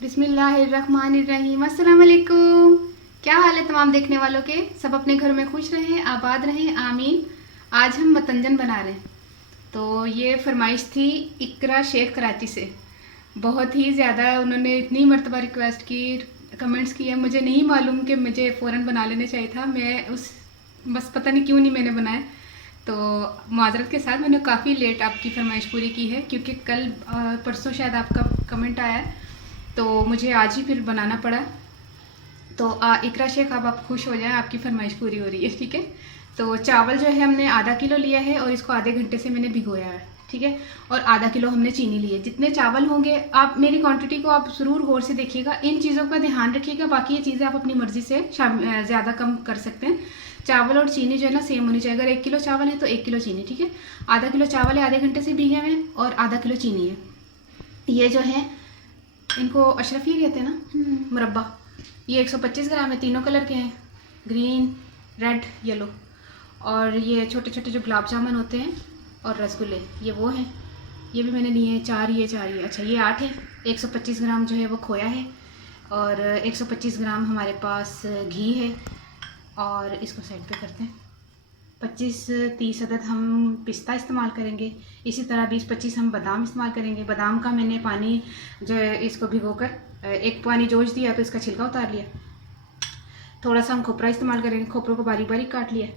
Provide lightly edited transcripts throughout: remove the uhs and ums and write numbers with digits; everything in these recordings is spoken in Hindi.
बिस्मिल्लाहिर्रहमानिर्रहीम। अस्सलाम वालेकुम। क्या हाल है तमाम देखने वालों के? सब अपने घर में खुश रहें, आबाद रहें, आमीन। आज हम मतंजन बना रहे हैं। तो ये फरमाइश थी इकरा शेख कराची से। बहुत ही ज़्यादा उन्होंने इतनी मर्तबा रिक्वेस्ट की, कमेंट्स किए। मुझे नहीं मालूम कि मुझे फ़ौरन बना लेना चाहिए था। मैं बस पता नहीं क्यों नहीं मैंने बनाया। तो माजरत के साथ मैंने काफ़ी लेट आपकी फरमाइश पूरी की है, क्योंकि कल परसों शायद आपका कमेंट आया है, तो मुझे आज ही फिर बनाना पड़ा। तो इकरा शेख, अब आप खुश हो जाएं, आपकी फरमाइश पूरी हो रही है। ठीक है। तो चावल जो है हमने आधा किलो लिया है और इसको आधे घंटे से मैंने भिगोया है। ठीक है। और आधा किलो हमने चीनी ली है। जितने चावल होंगे, आप मेरी क्वांटिटी को आप ज़रूर गौर से देखिएगा, इन चीज़ों का ध्यान रखिएगा। बाकी ये चीज़ें आप अपनी मर्ज़ी से ज़्यादा कम कर सकते हैं। चावल और चीनी जो है ना सेम होनी चाहिए। अगर 1 किलो चावल है तो 1 किलो चीनी। ठीक है। आधा किलो चावल है, आधे घंटे से भीगे हुए, और आधा किलो चीनी है। ये जो है, इनको अशरफी कहते हैं ना, मुरब्बा। ये 125 ग्राम है। तीनों कलर के हैं, ग्रीन, रेड, येलो। और ये छोटे छोटे जो गुलाब जामुन होते हैं और रसगुल्ले, ये वो हैं। ये भी मैंने लिए हैं 4। ये 4, ये अच्छा, ये 8 है। 125 ग्राम जो है वो खोया है, और 125 ग्राम हमारे पास घी है। और इसको साइड पे करते हैं। 25-30 अदद हम पिस्ता इस्तेमाल करेंगे। इसी तरह 20-25 हम बादाम इस्तेमाल करेंगे। बादाम का मैंने पानी जो है इसको भिगोकर एक पानी जोश दिया, तो इसका छिलका उतार लिया। थोड़ा सा हम खोपरा इस्तेमाल करेंगे, खोपरों को बारीक बारीक काट लिया।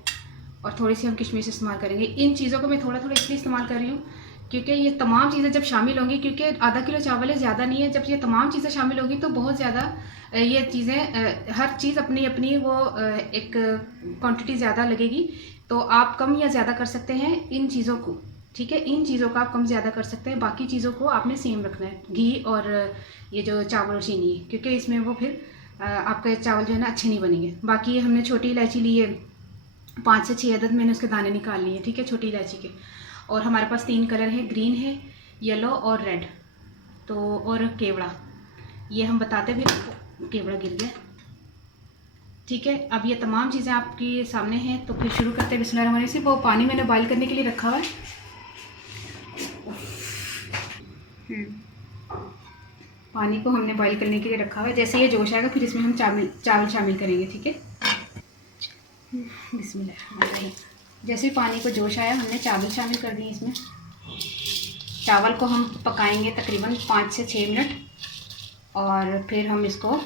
और थोड़ी सी हम किशमिश इस्तेमाल करेंगे। इन चीज़ों को मैं थोड़ा थोड़ा इसलिए इस्तेमाल कर रही हूँ क्योंकि ये तमाम चीज़ें जब शामिल होंगी, क्योंकि आधा किलो चावल है, ज़्यादा नहीं है। जब ये तमाम चीज़ें शामिल होगी तो बहुत ज़्यादा ये चीज़ें, हर चीज़ अपनी अपनी वो एक क्वांटिटी ज़्यादा लगेगी। तो आप कम या ज़्यादा कर सकते हैं इन चीज़ों को। ठीक है। इन चीज़ों का आप कम ज़्यादा कर सकते हैं। बाकी चीज़ों को आपने सेम रखना है, घी और ये जो चावल और चीनी है, क्योंकि इसमें वो फिर आपके चावल जो है ना अच्छे नहीं बनेंगे। बाकी हमने छोटी इलायची ली है, 5 से 6 अदद मैंने उसके दाने निकाल लिए। ठीक है, छोटी इलायची के। और हमारे पास 3 कलर है, ग्रीन है, येलो और रेड। तो और केवड़ा, ये हम बताते भी, केवड़ा गिर गया। ठीक है। अब ये तमाम चीज़ें आपके सामने हैं, तो फिर शुरू करते हैं। बिस्मिल्लाहिर्रहमानिर्रहीम। वो पानी मैंने बॉईल करने के लिए रखा हुआ है। पानी को हमने बॉईल करने के लिए रखा हुआ है। जैसे ये जोश आएगा फिर इसमें हम चावल शामिल करेंगे। ठीक है। बिस्मिल्लाह। जैसे पानी को जोश आया, हमने चावल शामिल कर दिए इसमें। चावल को हम पकाएंगे तकरीबन 5 से 6 मिनट। और फिर हम इसको,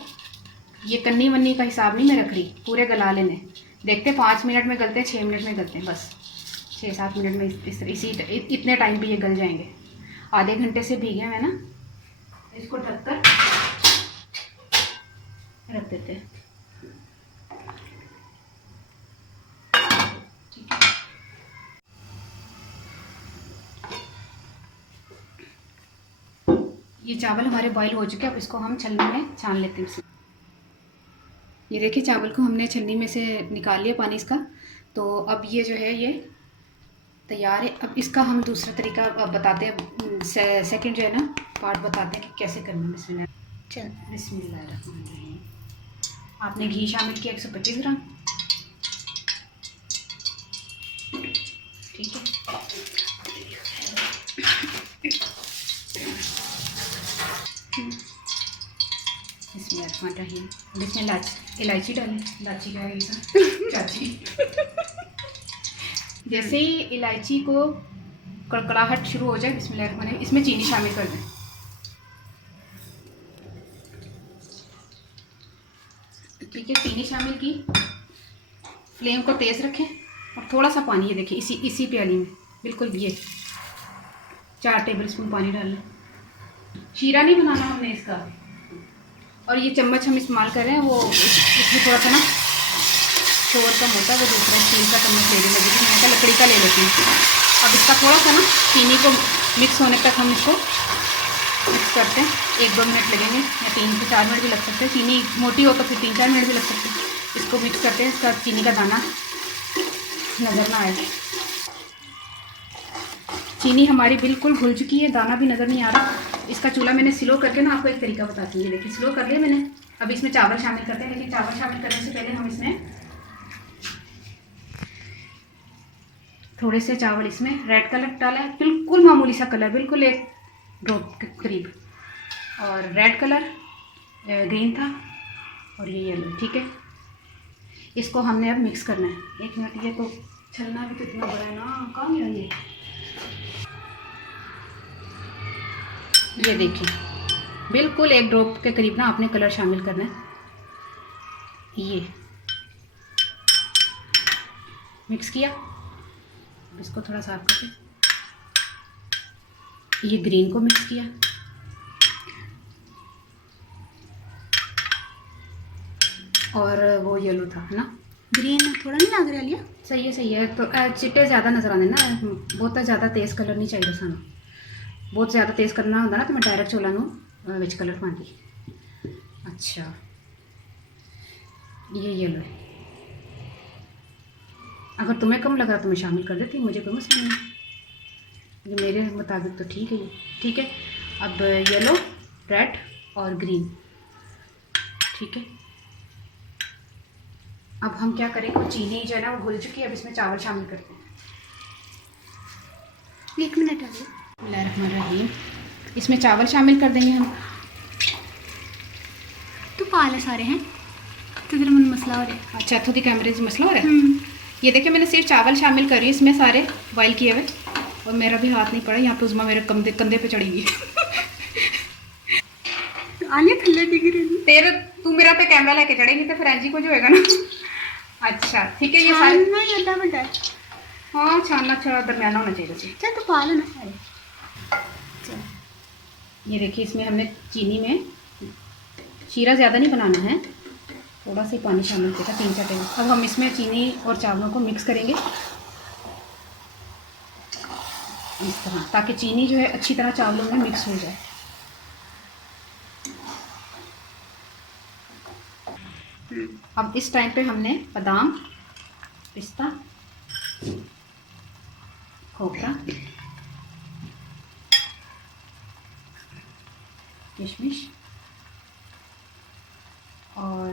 ये कन्नी वन्नी का हिसाब नहीं मैं रख रही, पूरे गला लेने। देखते 5 मिनट में गलते हैं, 6 मिनट में गलते हैं, बस 6-7 मिनट में इतने टाइम पे ये गल जाएंगे। आधे घंटे से भीगे हुए ना, इसको ढककर रख देते हैं। ये चावल हमारे बॉईल हो चुके हैं। अब इसको हम छलनी में छान लेते हैं। ये देखिए, चावल को हमने छलनी में से निकाल लिया पानी इसका। तो अब ये जो है ये तैयार है। अब इसका हम दूसरा तरीका बताते हैं, सेकंड जो है ना पार्ट बताते हैं कि कैसे करना है। बिस्मिल्लाह। आपने घी शामिल किया 125 ग्राम। ठीक है। इसमें इसमें इलायची डालें। इलायची क्या है चाची। जैसे ही इलायची को कड़कड़ाहट शुरू हो जाए, बिस्मिल्लाह, इसमें चीनी शामिल कर दें। ठीक है, चीनी शामिल की। फ्लेम को तेज़ रखें और थोड़ा सा पानी, ये देखिए इसी प्याली में बिल्कुल ये 4 टेबल स्पून पानी डाल लें। शीरा नहीं बनाना हमने इसका। और ये चम्मच हम इस्तेमाल कर रहे हैं, वो इसमें थोड़ा सा ना शोर कम होता है, वो दूसरा स्टील का चम्मच लेने लगी थी, मैंने कहा लकड़ी का ले लेती हूँ। अब इसका थोड़ा सा ना चीनी को मिक्स होने तक हम इसको मिक्स करते हैं। 1-2 मिनट लगेंगे, या 3 से 4 मिनट भी लग सकते हैं। चीनी मोटी हो तो फिर 3-4 मिनट भी लग सकते हैं। इसको मिक्स करते हैं, इसका चीनी का दाना नज़र ना आए। चीनी हमारी बिल्कुल घुल चुकी है, दाना भी नज़र नहीं आ रहा। इसका चूल्हा मैंने स्लो करके ना आपको एक तरीका बताती हूँ। देखिए, स्लो कर लिया मैंने। अब इसमें चावल शामिल करते हैं, लेकिन चावल शामिल करने से पहले हम इसमें थोड़े से चावल, इसमें रेड कलर डाला है, बिल्कुल मामूली सा कलर, बिल्कुल एक ड्रॉप के करीब। और रेड कलर ग्रीन था और ये येलो, ठीक है। इसको हमने अब मिक्स करना है। 1 मिनट, ये तो छलना भी तो इतना बड़ा है ना, कहाँ गया ये देखिए, बिल्कुल 1 ड्रॉप के करीब ना आपने कलर शामिल करना है। ये मिक्स किया, अब इसको थोड़ा साफ करके ये ग्रीन को मिक्स किया और वो येलो था, है ना। ग्रीन थोड़ा नहीं लग रहा लिया? सही है, सही है। तो चिट्टे ज़्यादा नज़र आने ना, बहुत ज़्यादा तेज़ कलर नहीं चाहिए सानू। बहुत ज़्यादा तेज़ करना होता ना तो मैं डायरेक्ट चोला नू विच कलर पाती। अच्छा, ये येलो है। अगर तुम्हें कम लग रहा तो मैं शामिल कर देती, मुझे कोई मसला नहीं, ये मेरे मुताबिक तो ठीक है ये, ठीक है। अब येलो, रेड और ग्रीन, ठीक है। अब हम क्या करेंगे, वो चीनी जो है ना वो घुल चुकी है, अब इसमें चावल शामिल करते हैं। 1 मिनट अभी। बिस्मिल्लाहिर्रहमानिर्रहीम, इसमें चावल शामिल कर देंगे हम। तो पाले सारे हैं तो फिर मन मसला हो रहा है। अच्छा, तो कैमरे से मसला हो रहा है। ये देखिए, मैंने सिर्फ चावल शामिल करी इसमें सारे बॉयल किए हुए, और मेरा भी हाथ नहीं पड़ा यहाँ पे, उज़मा मेरे कंधे पे चढ़ी हुई आने थल्ले दिख रही तेरे, तू मेरा पे कैमरा लेके चढ़ेगी तो फिर एंजी को जो होएगा ना। अच्छा, ठीक है। ये सारे ना ज्यादा बड़ा है। हाँ, छानना थोड़ा दरमियाना होना चाहिए वैसे। चल तो पाल ना सारे। ये देखिए, इसमें हमने चीनी में शीरा ज़्यादा नहीं बनाना है, थोड़ा सा पानी शामिल किया था, 3-4 टेबल। अब हम इसमें चीनी और चावलों को मिक्स करेंगे इस तरह, ताकि चीनी जो है अच्छी तरह चावलों में मिक्स हो जाए। अब इस टाइम पे हमने बादाम, पिस्ता, खोपरा, किशमिश और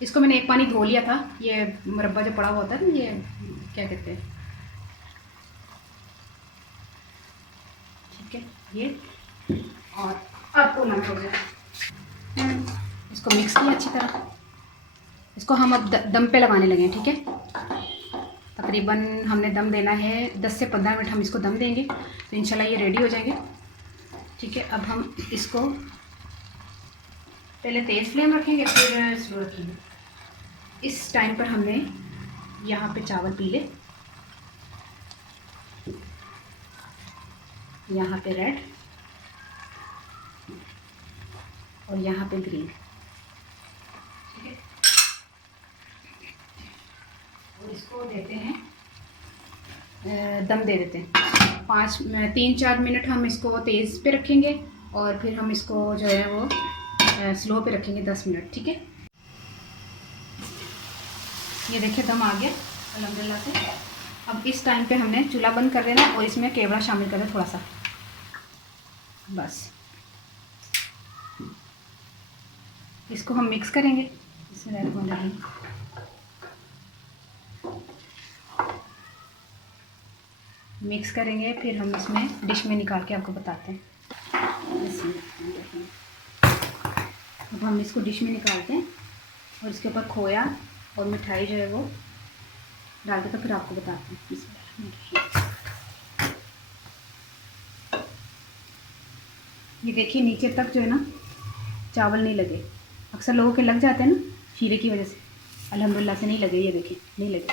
इसको मैंने 1 पानी धो लिया था। ये मुरब्बा जो पड़ा हुआ होता है ना, ये क्या कहते हैं, ठीक है। ये और आपको नमक हो गया, इसको मिक्स किया अच्छी तरह। इसको हम अब दम पे लगाने लगे हैं, ठीक है। तकरीबन हमने दम देना है 10 से 15 मिनट, हम इसको दम देंगे तो इंशाल्लाह ये रेडी हो जाएंगे, ठीक है। अब हम इसको पहले तेज़ फ्लेम रखेंगे, फिर स्लो रखेंगे। इस टाइम पर हमने यहाँ पे चावल पीले, यहाँ पे रेड और यहाँ पे ग्रीन, ठीक है। और इसको देते हैं दम दे देते हैं 3-4 मिनट। हम इसको तेज़ पे रखेंगे और फिर हम इसको जो है वो स्लो पे रखेंगे 10 मिनट, ठीक है। ये देखिए, दम आ गया अल्हम्दुलिल्लाह से। अब इस टाइम पे हमने चूल्हा बंद कर देना और इसमें केवड़ा शामिल कर दें थोड़ा सा, बस। इसको हम मिक्स करेंगे, इसमें मिक्स करेंगे, फिर हम इसमें डिश में निकाल के आपको बताते हैं। अब हम इसको डिश में निकालते हैं और इसके ऊपर खोया और मिठाई जो है वो डाल के तो फिर आपको बताते हैं। ये देखिए, नीचे तक जो है ना चावल नहीं लगे। अक्सर लोगों के लग जाते हैं ना शीरे की वजह से, अल्हम्दुलिल्लाह से नहीं लगे। ये देखिए, नहीं लगे।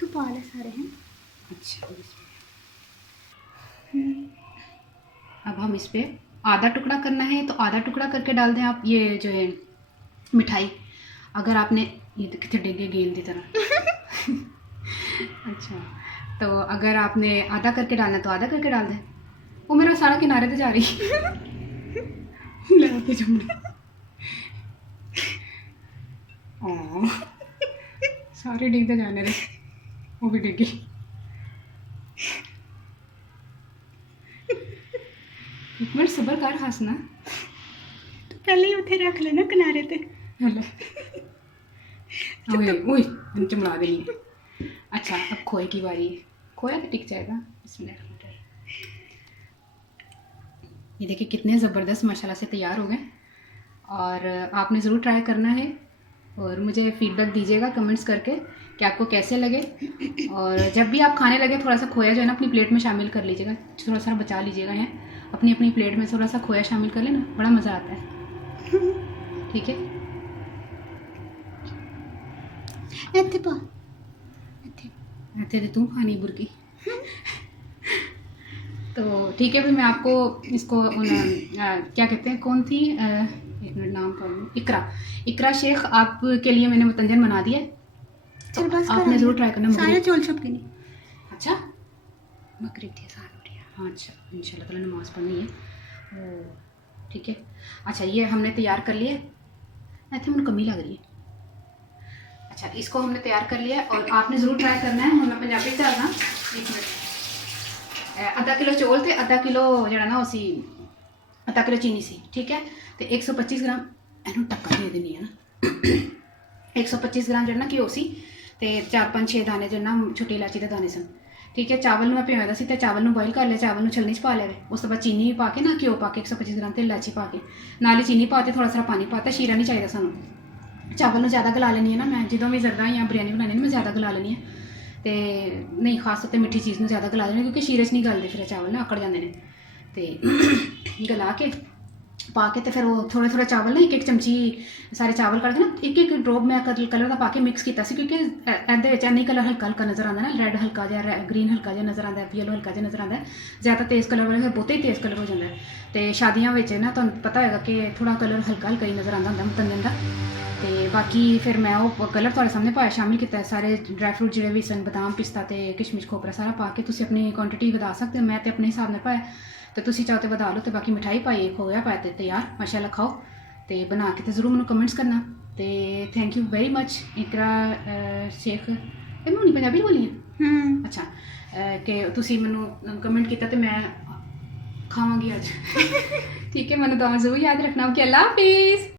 तो पाले सारे हैं। अच्छा, अब हम इस पे आधा टुकड़ा करना है तो आधा टुकड़ा करके डाल दें आप, ये जो है मिठाई। अगर आपने, ये तो कितने डेगे गेंद की तरह अच्छा, तो अगर आपने आधा करके डालना तो आधा करके डाल दें। वो मेरा सारा किनारे पे जा रही सारे डिगते जाने रहे, वो भी डिगी। एक मिनट सबर कर, हंसना तो पहले ही उठे रख लेना किनारे पे। हेलो, ओए ओए हम चमड़ा देंगे। अच्छा अब खोए की बारी है, खोया तो टिक जाएगा। बिस्मिल्लाह। ये देखिए कितने ज़बरदस्त माशाल्लाह से तैयार हो गए, और आपने ज़रूर ट्राई करना है और मुझे फीडबैक दीजिएगा कमेंट्स करके कि आपको कैसे लगे। और जब भी आप खाने लगे थोड़ा सा खोया जो है ना अपनी प्लेट में शामिल कर लीजिएगा, थोड़ा सा बचा लीजिएगा है, अपनी अपनी प्लेट में थोड़ा सा खोया शामिल कर लेना, बड़ा मज़ा आता है। ठीक है, ਇੱਥੇ ਪਾ ऐसे तू खानी बुरकी। तो ठीक है, फिर मैं आपको इसको क्या कहते हैं, कौन थी, एक मिनट नाम पर, इकरा शेख आपके लिए मैंने मतंजन बना दिया है। चल बस आपने ज़रूर ट्राई करना। सारे मगरिब, चोल छप के नहीं अच्छा मगरिब थी आसान हो रही है। हाँ अच्छा, इंशाल्लाह ताला नमाज़ पढ़नी है। ओ ठीक है, अच्छा ये हमने तैयार कर लिया। ऐसे मुझे कमी लग रही है। अच्छा इसको हमने तैयार कर लिया और आपने ज़रूर ट्राई करना है। मैं पंजाबी च हाँ, एक मिनट, आधा किलो चौल थे, आधा किलो जरा ना उसी आधा किलो चीनी सी, ठीक है। तो 125 ग्राम इनू टक्का दे देनी है ना। 125 ग्राम जो ना घ्यो सी, तो 4-5-6 दाने जो ना छोटी इलायची के दाने सन, ठीक है। चावल मैं भिगोया सी, तो चावल में बॉयल कर लिया, चावल में छलनी च पा लिया। उस तो बाद चीनी पा के ना, घ्यो पा के 125 ग्राम तो इलायची पा के नाल ही चीनी पाते, थोड़ा सा पानी पाता, शीरा नहीं चाहिए सानू। चावल में ज़्यादा गला लेनी है ना, मैं जो भी जरदा या बिरयानी बनानी मैं ज़्यादा गला लेनी है, तो नहीं खास तौर पर मिठी चीज़ में ज़्यादा गला लेनी, क्योंकि शीरे च नहीं गलते फिर चावल ना आकड़ जाते हैं। तो गला के पा के तो फिर वो थोड़े थोड़े चावल ना, एक चमची सारे चावल करके ना, एक ड्रॉप मैं कलर का पा के मिक्स किया, क्योंकि नहीं कलर हल्का हल्का नज़र आता ना, रैड हल्का जहा, ग्रीन हल्का जहा नज़र आता है, येलो हल्का जहा नज़र आता है। ज़्यादा तेज़ कलर वाले फिर बहुते ही तेज़ कलर हो जाता है। तो शादियां में ना तुहानू पता होगा कि थोड़ा कलर हल्का हल्का ही नज़र आता होंगे मतंजन का। तो बाकी फिर मैं वो कलर थोड़े सामने पाया, शामिल किया सारे ड्राई फ्रूट जो भी सन, बदाम पिस्ता तो किशमिश खोपरा सारा पा के। तुम अपनी क्वांटिटी वधा सकते हो, मैं तो अपने हिसाब से पाया, तो तुम चाहो तो वधा लो। तो बाकी मिठाई पाई, खोया पाया, तो तैयार माशाल्लाह खाओ। तो बना के तो जरूर मैं कमेंट्स करना। तो थैंक यू वेरी मच इकरा शेख, मैं नहीं पंजाबी बोली है अच्छा, कि तुम मैं कमेंट किया तो मैं खावांगी अज। ठीक है, मैंने दुआ जरूर याद रखना कि अल्लाह हाफिज़।